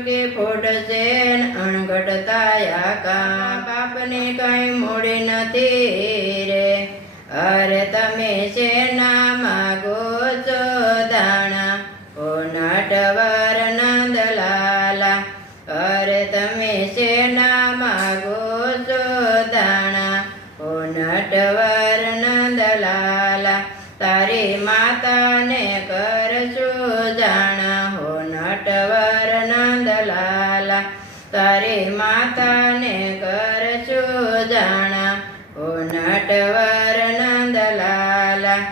ચૂકી ફૂટશે અણઘટતા કા પાપને કઈ મૂડી નથી રે અરે તમે શેના માગો છો દાણા ઓ નટવર નંદલાલા અરે તમે શેના માગો છો દાણા ઓ નટવર નંદલાલા તારી માતાને કરશું જાણા હો નટવર નંદલાલા તારી માતાને કરશું જાણા હો નટવર નંદલાલા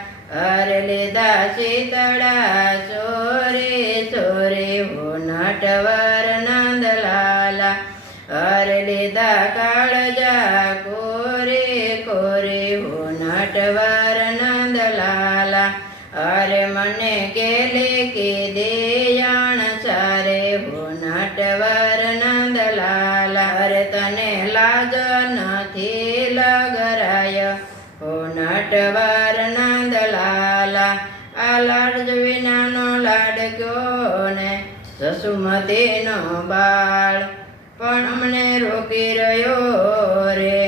અરે લીધા શીતળા સોરે સોરે હો નટવર નંદલાલા અરે લીધા કાળજા કોરે કોરે હો નટવર નંદલાલા અરે મને કેલે કીધેયાણ સારે હો નટવર નંદલાલા અરે તને લાજ નથી લગરાય હો નટવર નંદલાલા આ લાડ વિનાનો લાડક્યો ને સસુમતીનો બાળ પણ અમને રોકી રહ્યો રે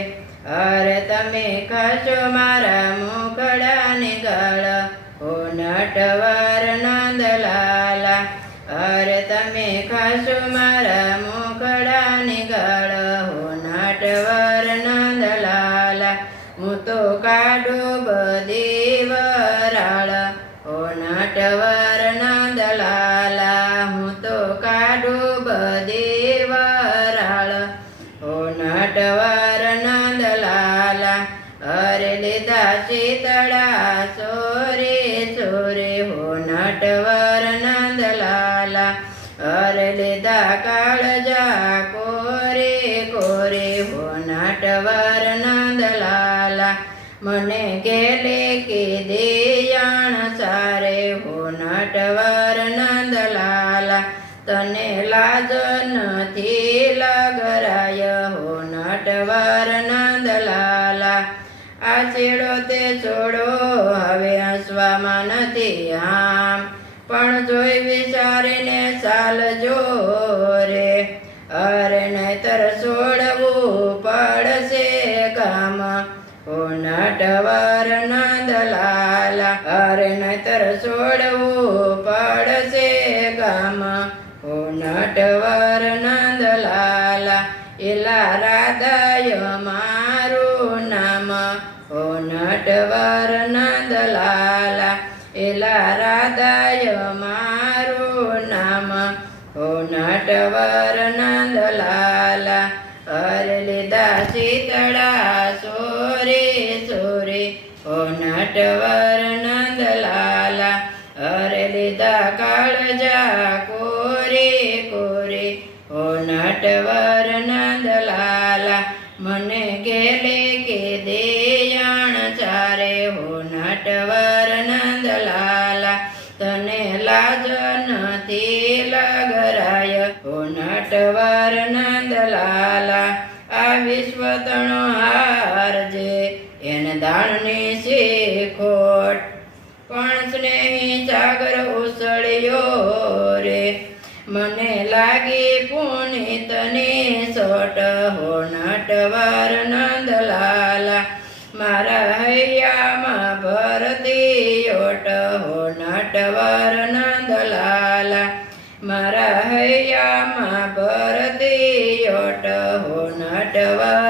અરે તમે ખાશો મારા મુખડાની ગાળ હો નટવર નંદલાલા અરે તમે ખાશો મારા મુખડાની ગાળ હો નટવર નંદલાલા હું તો કાઢું બધી વરાળ હો નટવર નંદલાલા હું તો કાઢું બધી વરાળ હો નટવર નંદલાલા અરે લીધા શીતળા સોરે સોરે હો નટવર નંદલાલા અરે લીધા કાળજા કોરે કોરે હો નટવર નંદલાલા મને કેલે કીધેયાણ સારે હો નટવર નંદલાલા તને લાજ નથી લગરાય હો નટવર નંદલાલા આ છેડો તે છોડો હવે હસવામાં નથી આમ પણ જોઈ વિચારીને ચાલજો રે અરે નહીતર છોડવું પડશે કામ હો નટવર નંદલાલા અરે નહીતર છોડવું પડશે કામ હો નટવર નંદલાલા એલા રાધાય મારું નામ હો નટવર નંદલાલા એલા રાધાય મારું નામ હો નટવર નંદલાલા અરે લીધા શીતળા સોરે સોરે હો નટવર નંદલાલા અરે લીધા કાળજા કોરે કોરે હો નટવર નંદલાલા મને કેલે કીધેયાણ ચારે હો નટવર નંદલાલા તને લાજ નથી લગરાય હો નટવર નંદલાલા આ વિશ્વ તણો હારજે એને દાણની શીખોટ પણ સ્નેહી સાગર ઉસળ્યો રે મને લાગી પુનિતની સોટ હો નટવર નંદલાલા મારા હૈયામાં ભરતી ઓટ હો નટવર નંદલાલા મારા હૈયામાં ભરતી ઓટ હો નટવર